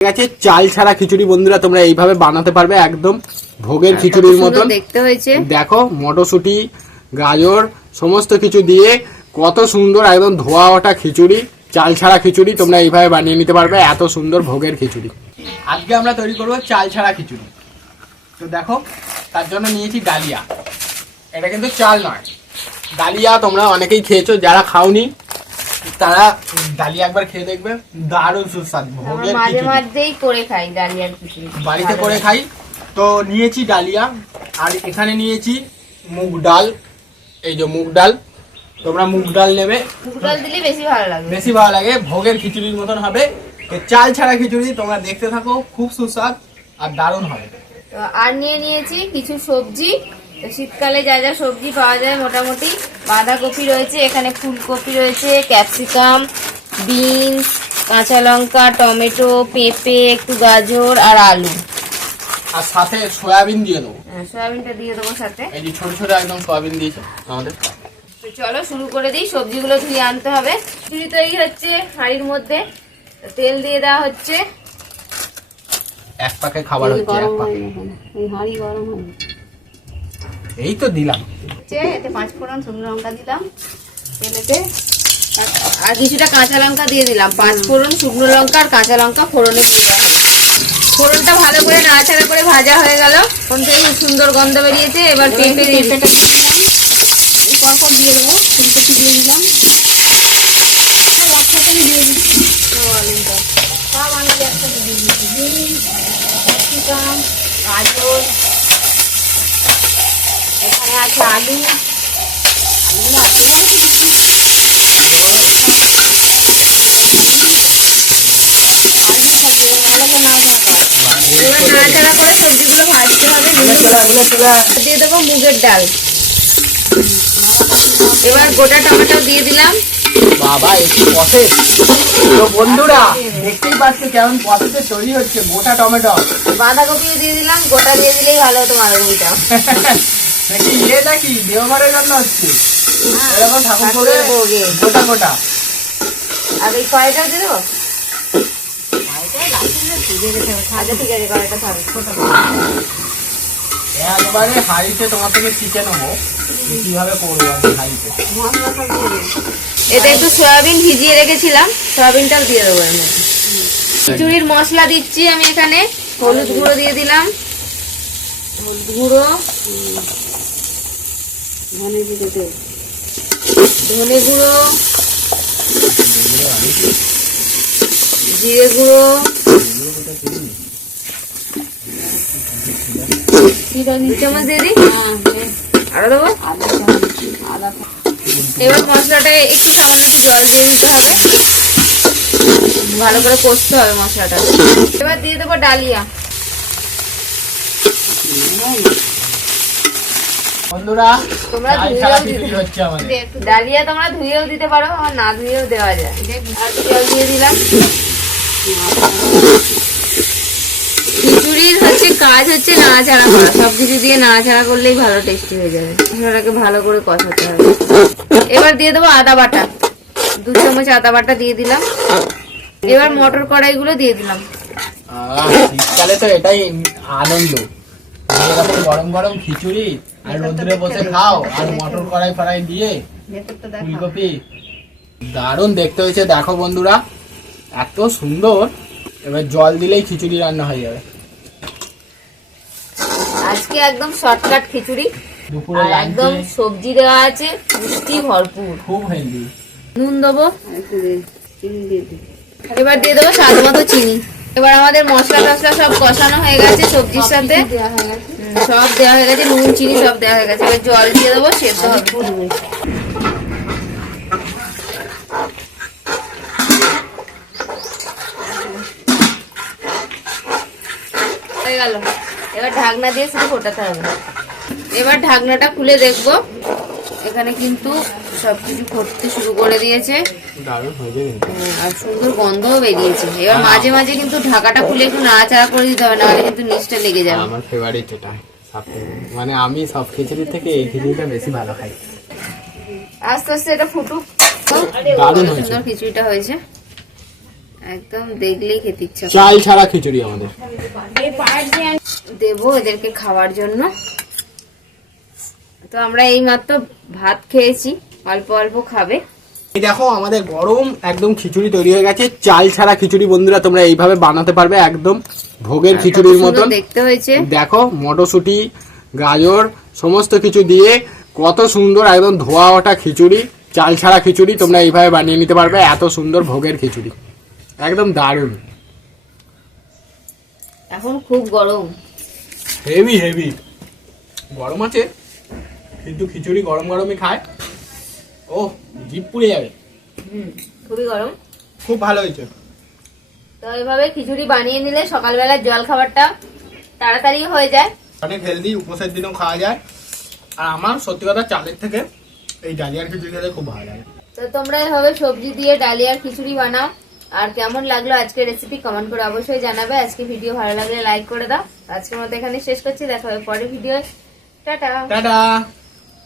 ঠিক আছে চাল ছাড়া খিচুড়ি বন্ধুরা তোমরা এইভাবে বানাতে পারবে একদম ভোগের খিচুড়ির মতন। দেখতে হয়েছে। দেখো মটরশুঁটি গাজর সমস্ত কিছু দিয়ে কত সুন্দর একদম ধোয়া ওটা খিচুড়ি চাল ছাড়া খিচুড়ি তোমরা এইভাবে বানিয়ে নিতে পারবে এত সুন্দর ভোগের খিচুড়ি। আজকে আমরা তৈরি করব চাল ছাড়া খিচুড়ি। তো দেখো তার জন্য নিয়েছি ডালিয়া। এটা কিন্তু চাল নয়। ডালিয়া তোমরা অনেকেই খেয়েছো যারা খাওনি তারা ডালিয়া একবার খেয়ে দেখবে দারুণ সুস্বাদু ভোগের মাঝে মাঝেই করে খাই ডালিয়ার খিচুড়ি। বাড়িতে করে খাই। তো নিয়েছি ডালিয়া আর এখানে নিয়েছি মুগ ডাল। এই যে মুগ ডাল তোমরা মুগ ডাল নেবে। মুগ ডাল দিলে বেশি ভালো লাগবে বেশি ভালো লাগে ভোগের খিচুড়ির মতন হবে। চাল ছাড়া খিচুড়ি তোমরা দেখতে থাকো খুব সুস্বাদ আর দারুণ হবে। আর নিয়ে নিয়েছি কিছু সবজি। শীতকালে যা যা সবজি পাওয়া যায় মোটামুটি। বাঁধাকপি রয়েছে এখানে ফুলকপি রয়েছে ক্যাপসিকাম বিনস কাঁচা লঙ্কা টমেটো পেঁপে একটু গাজর আর আলু। আর সাথে সয়াবিন দিয়ে দেবো। হ্যাঁ, সয়াবিনটা দিয়ে দেবো সাথে। এই যে ছোট ছোট একদম সয়াবিন দিয়েছে আমাদের। তো চলো শুরু করে দিই সবজিগুলো ধুয়ে আনতে হবে। খিচুড়ি তৈরি হচ্ছে হাঁড়ির মধ্যে তেল দিয়ে দেওয়া হচ্ছে। এক পাকে খাবার হচ্ছে এক পাকে এই হাঁড়ি গরম হয় এই তো দিলাম। হচ্ছে এতে পাঁচ ফোড়ন শুকনো লঙ্কা দিলাম তেলেতে আর- আর কিছুটা কাঁচা লঙ্কা দিয়ে দিলাম। পাঁচ ফোড়ন শুকনো লঙ্কা আর কাঁচা লঙ্কা ফোড়নে দিয়ে দেওয়া ফোড়নটা ভালো করে নাড়াচাড়া করে ভাজা হয়ে গেল। ফোড়ন থেকে খুব সুন্দর গন্ধ বেরিয়েছে এবার পেঁপে দিয়ে দিলাম। পরপর দিয়ে দেবো ফুলকপি দিয়ে দিলাম। আর একসাথে দিয়ে দিচ্ছি সব আমি একসাথে দিয়ে দিচ্ছি। ক্যাপসিকাম গাজর এখানে আছে আলু আলুগুলো আছে এবার নাড়াচাড়া করে সবজিগুলো ভাজতে হবে দিয়ে দেবো মুগের ডাল এবার গোটা টমেটো দিয়ে দিলাম বাবা একটু প্রসেস তো বন্ধুরা দেখতেই পাচ্ছ কেমন প্রসেসে তৈরি হচ্ছে গোটা টমেটো। বাঁধাকপিও দিয়ে দিলাম গোটা দিয়ে দিলেই ভালো হতো বাঁধাকপিটা নাকি ইয়ে নাকি? দেওঘরের জন্য হচ্ছে। এরকম ঠাকুর করে। গোটা গোটা। আর এই কড়াইটাও দিয়ে দেবো? আচ্ছা একবারে হাড়িতে তোমার থেকে শিখে নেব। কীভাবে করব আমি হাড়িতে। এতে একটু সয়াবিন ভিজিয়ে রেখেছিলাম। সয়াবিনটাও দিয়ে দেবো এর মধ্যে। খিচুড়ির মশলা দিচ্ছি আমি এখানে। হলুদ গুঁড়ো দিয়ে দিলাম। হলুদ গুঁড়ো ধনে গুঁড়ো জিরে গুঁড়ো চামচ দিয়ে দিই? আরও দেবো? এবার মশলাটা একটু সামান্য একটু জল দিয়ে দিতে হবে। ভালো করে কষতে হবে মশলাটা। এবার দিয়ে দেবো ডালিয়া। বন্ধুরা তোমরা ডালিয়া তোমরা ধুয়েও দিতে পারো আর না ধুয়েও দেওয়া যায়। আর জল দিয়ে দিলাম। খিচুড়ির হচ্ছে কাজ হচ্ছে নাড়াচাড়া করা। সব কিছু দিয়ে নাড়াচাড়া করলেই ভালো টেস্টি হয়ে যাবে। মশলাটাকে ভালো করে কষাতে হবে। এবার দিয়ে দেবো আদা বাটা। দু চামচ আদা বাটা দিয়ে দিলাম। এবার মটর কড়াইগুলো দিয়ে দিলাম। শীতকালে তো এটাই আনন্দ। গরম গরম খিচুড়ি আর রোদ্রে বসে খাও আর মটর কড়াই ফড়াই দিয়ে ফুলকপি। দারুণ দেখতে হয়েছে। দেখো বন্ধুরা এত সুন্দর। এবার জল দিলেই খিচুড়ি রান্না হয়ে যাবে। আজকে একদম শর্টকাট খিচুড়ি। দুপুরে একদম সবজি দেওয়া আছে পুষ্টি ভরপুর। খুব হেলদি। নুন দেবো। এবার দিয়ে দেবো স্বাদ মতো চিনি। এবার আমাদের মশলা টসলা সব কষানো হয়ে গেছে সবজির সাথে। সব দেওয়া হয়ে গেছে, নুন, চিনি সব দেওয়া হয়ে গেছে। এবার জল দিয়ে দেবো, সেদ্ধ হবে। হয়ে গেল। এবার ঢাকনা দিয়ে শুধু ফোটাতে হবে। এবার ঢাকনাটা খুলে দেখব। এখানে কিন্তু সবকিছু করতে শুরু করে দিয়েছে। আর সুন্দর গন্ধও বেরিয়েছে। এবার মাঝে মাঝে কিন্তু ঢাকাটা খুলে একটু নাড়াচাড়া করে দিতে হবে নাহলে কিন্তু নিচটা লেগে যাবে। আমার ফেভারিট এটা মানে আমি সব খিচুড়ির থেকে এই খিচুড়িটা বেশি ভালো খাই। আস্তে আস্তে এটা ফুটুক। সুন্দর খিচুড়িটা হয়েছে। একদম দেখলেই খেতে ইচ্ছা চাল ছাড়া খিচুড়ি আমাদের। দেবো এদেরকে খাওয়ার জন্য। তো আমরা এই মাত্র ভাত খেয়েছি অল্প অল্প খাবে। এই দেখো আমাদের গরম একদম খিচুড়ি তৈরি হয়ে গেছে। চাল ছাড়া খিচুড়ি বন্ধুরা তোমরা এইভাবে বানাতে পারবে একদম ভোগের খিচুড়ির মতন। দেখতে হয়েছে। দেখো মটরশুঁটি গাজর সমস্ত কিছু দিয়ে কত সুন্দর একদম ধোয়া ওঠা খিচুড়ি চাল ছাড়া খিচুড়ি তোমরা এইভাবে বানিয়ে নিতে পারবে এত সুন্দর ভোগের খিচুড়ি। একদম দারুণ। এখন খুব গরম। হেভি হেভি গরম আছে। কিন্তু খিচুড়ি গরম গরমই খায়। ও জিপ পুড়ে যাবে। হুম খুবই গরম। খুব ভালো হয়েছে। তো এইভাবে খিচুড়ি বানিয়ে নিলে সকালবেলার জল খাবারটা তাড়াতাড়ি হয়ে যায়। অনেক হেলদি উপোসের দিনেও খাওয়া যায়। আর আমার সত্যি কথা চালের থেকে এই ডালিয়ার খিচুড়ি খেতে খুব ভালো লাগে। তো তোমরা এভাবে সবজি দিয়ে ডালিয়ার খিচুড়ি বানাও। আর কেমন লাগল আজকের রেসিপি কমেন্ট করে অবশ্যই জানাবে। আজকে ভিডিও ভালো লাগলে লাইক করে দাও। আজকের মতো এখানে শেষ করছি। দেখা হবে পরের ভিডিও টাটা। টাটা।